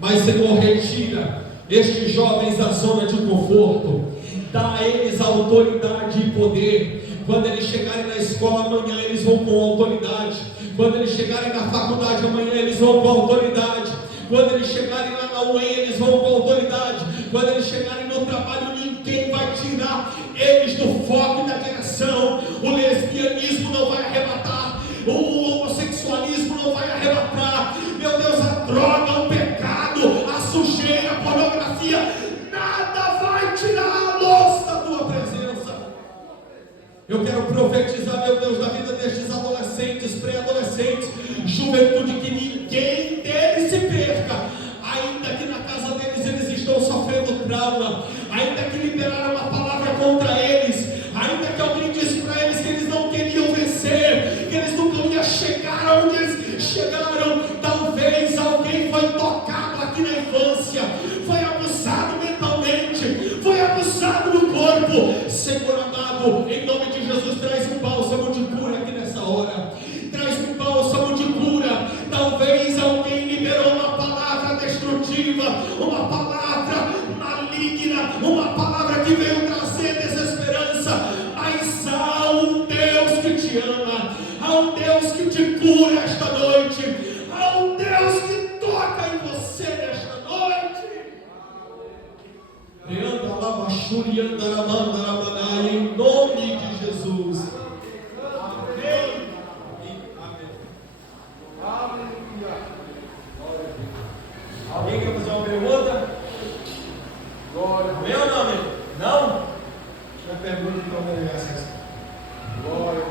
Mas, Senhor, retira estes jovens da zona de conforto, dá a eles autoridade e poder. Quando eles chegarem na escola amanhã, eles vão com autoridade. Quando eles chegarem na faculdade amanhã, eles vão com autoridade. Quando eles chegarem lá na UEM, eles vão com autoridade. Quando eles chegarem no trabalho, ninguém vai tirar eles do foco e da direção. O lesbianismo não vai arrebatar, o homossexualismo não vai arrebatar. Meu Deus, a droga, o pecado, a sujeira, a pornografia, nada vai tirá-los da tua presença. Eu quero profetizar, meu Deus, na vida destes adolescentes, pré-adolescentes, juventude, que ninguém deles se perca, ainda que na casa deles eles estão sofrendo trauma, ainda que liberaram uma palavra contra eles, ainda que alguém disse para eles que eles não queriam vencer, que eles nunca iam chegar onde eles chegaram. Talvez alguém foi tocado aqui na infância, foi abusado mentalmente, foi abusado no corpo. Senhor amado, em nome de Jesus, traz um bálsamo de cura aqui nessa hora, traz um bálsamo de cura. Talvez alguém liberou uma palavra destrutiva, uma palavra maligna, uma palavra que veio trazer desesperança, mas há um Deus que te ama, há um Deus que te cura esta noite, há um Deus que toca em você nesta noite. Em nome de Jesus. Amém. Aleluia. Alguém quer fazer uma pergunta? Amém ou não, amém? Não? Minha pergunta então vai essa. Glória.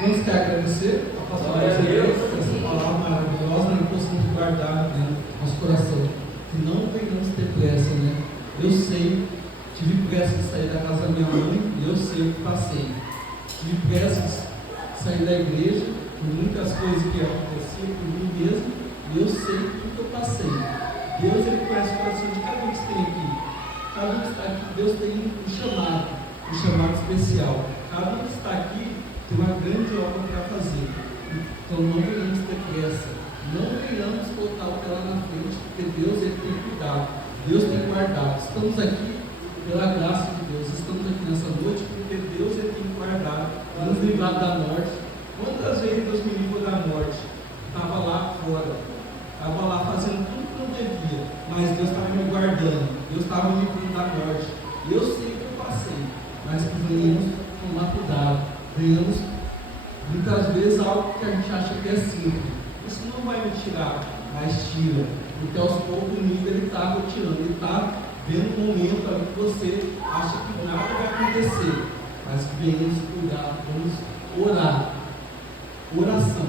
Vamos querer agradecer a pastora essa palavra maravilhosa, e possamos guardar, né, nosso coração, que não venhamos ter pressa, né? Eu sei Tive pressa de sair da casa da minha mãe e eu sei o que passei. Tive pressa de sair da igreja, por muitas coisas que aconteciam por mim mesmo, e eu sei tudo que eu passei. Deus, Ele conhece o coração de cada um que tem aqui. Cada um que está aqui, Deus tem um chamado especial. Cada um que está aqui tem uma grande obra para fazer. Então não venhamos ter pressa. Não venhamos botar o pé lá na frente, porque Deus, Ele tem cuidado. Deus tem guardado. Estamos aqui pela graça de Deus. Estamos aqui nessa noite porque Deus, Ele tem guardado, nos livrado da morte. Quantas vezes Deus me livrou da morte? Estava lá fora, estava lá fazendo tudo que não devia, mas Deus estava me guardando, Deus estava me livrando da morte. E eu sei que eu passei, mas que venhamos tomar cuidado, venhamos muitas vezes algo que a gente acha que é simples. Isso não vai me tirar, mas tira, porque aos poucos o nível ele está roteando, ele está vendo um momento ali que você acha que nada vai acontecer, mas que venhamos cuidar, vamos orar. Oração.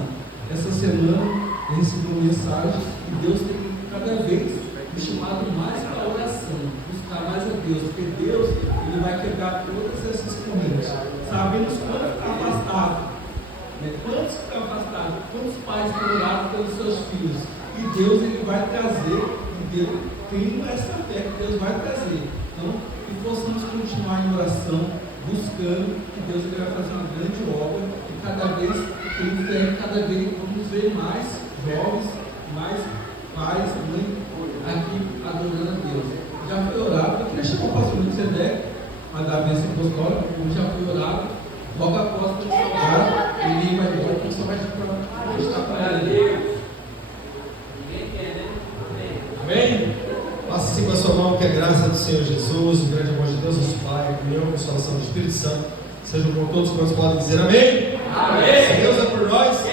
Essa semana eu recebi uma mensagem e Deus tem cada vez me chamado mais para a oração, buscar mais a Deus, porque Deus, Ele vai quebrar todas essas correntes. Sabemos quanto está afastado, né? Quantos estão afastados, quantos pais têm orado pelos seus filhos, e Deus, Ele vai trazer, e Deus tem essa fé que Deus vai trazer. Então, que possamos continuar em oração, buscando, que Deus, Ele vai fazer uma grande obra, e cada vez cada vez vamos ver mais jovens, mais pais, mães aqui adorando a Deus. Já foi orado, eu queria chamar o pastor Melquisedeque a dar a bênção apostólica, como já foi orado, logo após o orar, ninguém vai embora, porque só vai estar para Deus. Ninguém quer, né? Amém? Faça assim com a sua mão, que a graça do Senhor Jesus, o grande amor de Deus, nosso Pai, a comunhão, a consolação do Espírito Santo, sejam com todos quantos podem dizer amém. Amém. Se Deus é por nós,